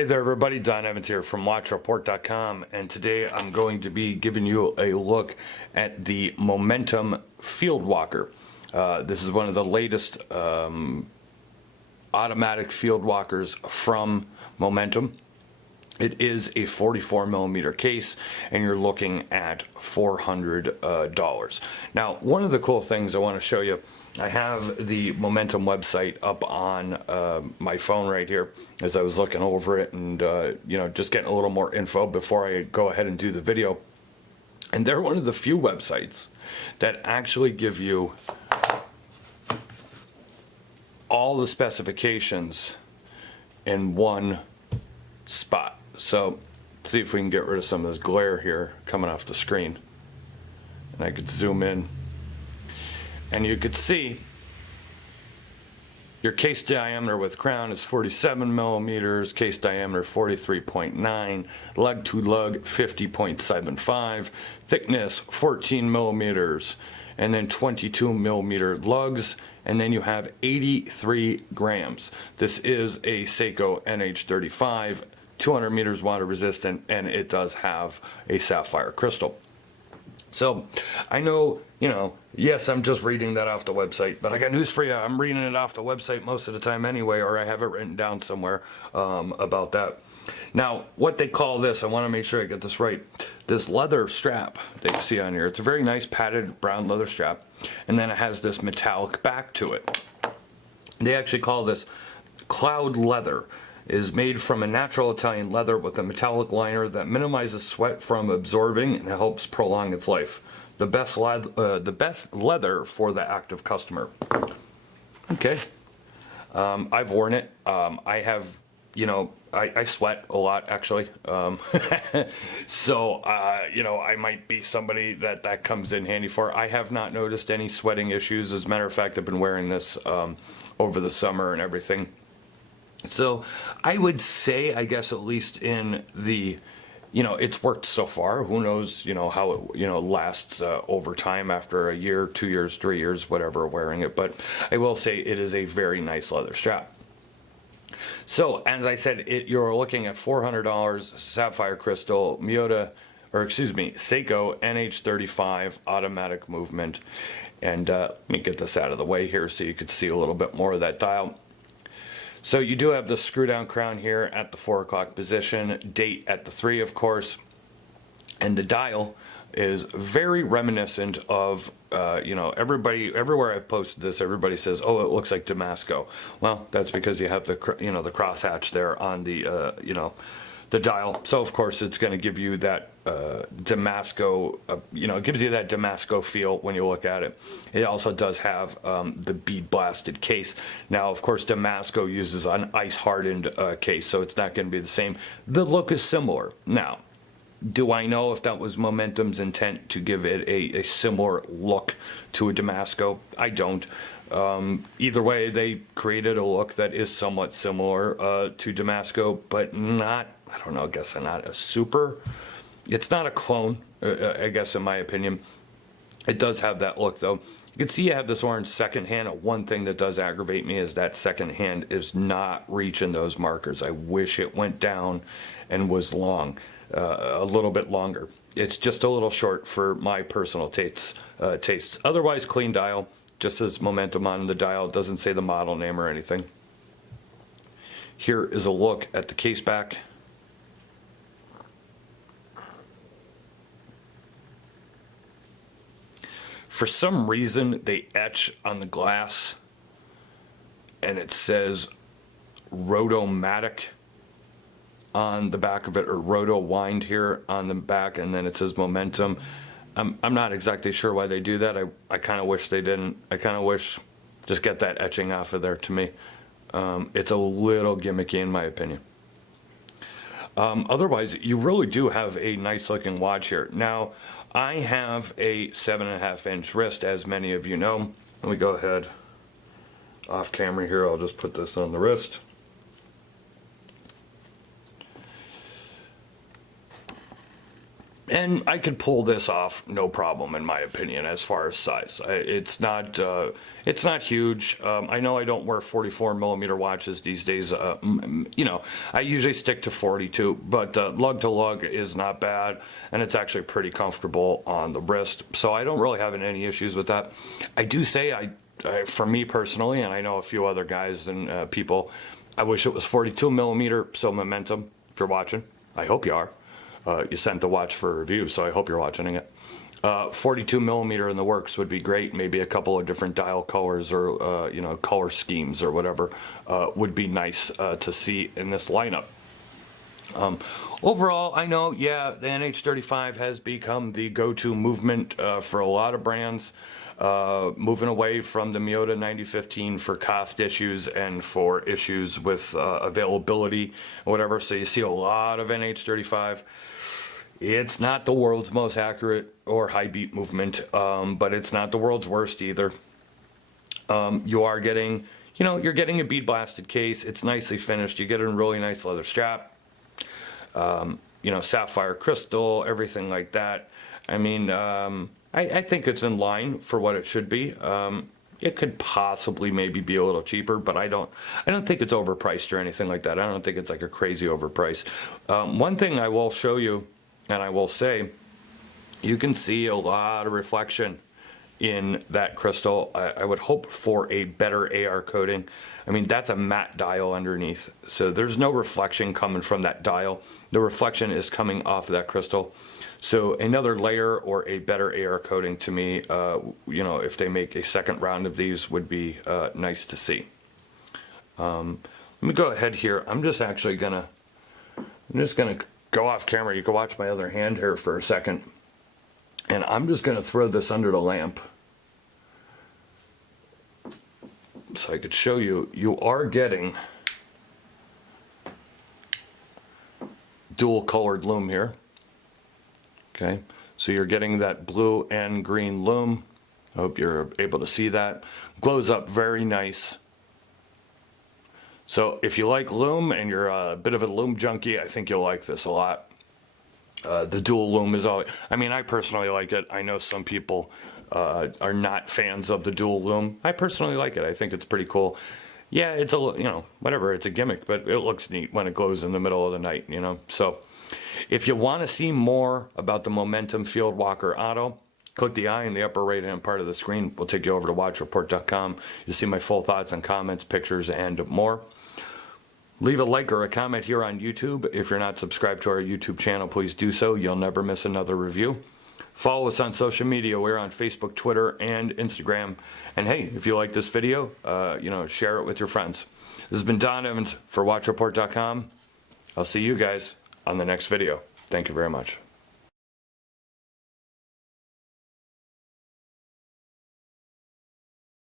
Hey there everybody, Don Evans here from WatchReport.com, and today I'm going to be giving you a look at the Momentum Fieldwalker. This is one of the latest automatic Fieldwalkers from Momentum. It is a 44 millimeter case, and you're looking at $400. Now, one of the cool things I want to show you, I have the Momentum website up on my phone right here as I was looking over it and just getting a little more info before I go ahead and do the video. And they're one of the few websites that actually give you all the specifications in one spot. So let's see if we can get rid of some of this glare here coming off the screen. And I could zoom in. And you could see your case diameter with crown is 47 millimeters, case diameter 43.9, lug to lug 50.75, thickness 14 millimeters, and then 22 millimeter lugs, and then you have 83 grams. This is a Seiko NH35, 200 meters water resistant, and it does have a sapphire crystal. So I know, yes, I'm just reading that off the website, but I got news for you. I'm reading it off the website most of the time anyway, or I have it written down somewhere about that. Now, what they call this, I want to make sure I get this right, this leather strap that you see on here. It's a very nice padded brown leather strap, and then it has this metallic back to it. They actually call this cloud leather. It is made from a natural Italian leather with a metallic liner that minimizes sweat from absorbing and helps prolong its life. The best leather for the active customer. Okay. I've worn it. I have, I sweat a lot actually. So, I might be somebody that comes in handy for. I have not noticed any sweating issues. As a matter of fact, I've been wearing this over the summer and everything. So I would say, I guess, at least in the, it's worked so far. Who knows, how it, lasts over time after a year, 2 years, 3 years, whatever, wearing it. But I will say it is a very nice leather strap. So, as I said, you're looking at $400, sapphire crystal, Seiko NH35 automatic movement. And let me get this out of the way here so you could see a little bit more of that dial. So you do have the screw down crown here at the 4 o'clock position, date at the 3, of course, and the dial is very reminiscent of, everybody, everywhere I've posted this, everybody says, oh, it looks like Damasco. Well, that's because you have the, the crosshatch there on the, the dial. So of course it's going to give you that Damasco, it gives you that Damasco feel when you look at it. It also does have the bead blasted case. Now, of course, Damasco uses an ice hardened case, so it's not going to be the same. The look is similar. Now, do I know if that was Momentum's intent to give it a similar look to a Damasco? I don't. Either way, they created a look that is somewhat similar to Damasco, but not, I don't know, I guess not a super. It's not a clone, I guess, in my opinion. It does have that look, though. You can see you have this orange second hand. One thing that does aggravate me is that second hand is not reaching those markers. I wish it went down and was long, a little bit longer. It's just a little short for my personal tastes. Otherwise, clean dial. Just says Momentum on the dial. It doesn't say the model name or anything. Here is a look at the case back. For some reason, they etch on the glass, and it says Rotomatic on the back of it, or Roto Wind here on the back, and then it says Momentum. I'm not exactly sure why they do that. I kind of wish they didn't. I kind of wish, just get that etching off of there to me. It's a little gimmicky in my opinion. Otherwise, you really do have a nice looking watch here. Now, I have a 7.5 inch wrist, as many of you know. Let me go ahead off camera here. I'll just put this on the wrist. And I could pull this off, no problem, in my opinion, as far as size. It's not huge. I know I don't wear 44 millimeter watches these days. You know, I usually stick to 42, but lug to lug is not bad, and it's actually pretty comfortable on the wrist. So I don't really have any issues with that. I do say, for me personally, and I know a few other guys and people, I wish it was 42 millimeter. So Momentum, if you're watching, I hope you are. You sent the watch for a review, so I hope you're watching it. 42 millimeter in the works would be great. Maybe a couple of different dial colors or you know, color schemes or whatever would be nice to see in this lineup. Overall, I know, yeah, the NH35 has become the go-to movement for a lot of brands, moving away from the Miyota 9015 for cost issues and for issues with availability or whatever. So you see a lot of NH35. It's not the world's most accurate or high beat movement, but it's not the world's worst either. You are getting, you know, you're getting a bead blasted case. It's nicely finished. You get a really nice leather strap. You know, sapphire crystal, everything like that. I mean, I think it's in line for what it should be. It could possibly maybe be a little cheaper, but I don't think it's overpriced or anything like that. I don't think it's like a crazy overprice. One thing I will show you, and I will say, you can see a lot of reflection in that crystal. I would hope for a better AR coating. I mean, that's a matte dial underneath, so there's no reflection coming from that dial. The reflection is coming off of that crystal. So another layer or a better AR coating to me, you know, if they make a second round of these, would be nice to see. Let me go ahead here. I'm just gonna go off camera. You can watch my other hand here for a second. And I'm just gonna throw this under the lamp so I could show you. You are getting dual colored lume here. Okay, so you're getting that blue and green lume. I hope you're able to see that. Glows up very nice. So if you like lume and you're a bit of a lume junkie, I think you'll like this a lot. The dual lume is always, I mean, I personally like it. I know some people are not fans of the dual lume. I personally like it. I think it's pretty cool. Yeah, it's a, you know, whatever, it's a gimmick, but it looks neat when it glows in the middle of the night, you know. So if you want to see more about the Momentum Fieldwalker Auto, click the eye in the upper right hand part of the screen. We'll take you over to watchreport.com. You'll see my full thoughts and comments, pictures, and more. Leave a like or a comment here on YouTube. If you're not subscribed to our YouTube channel, please do so. You'll never miss another review. Follow us on social media. We're on Facebook, Twitter, and Instagram. And hey, if you like this video, you know, share it with your friends. This has been Don Evans for watchreport.com. I'll see you guys on the next video. Thank you very much.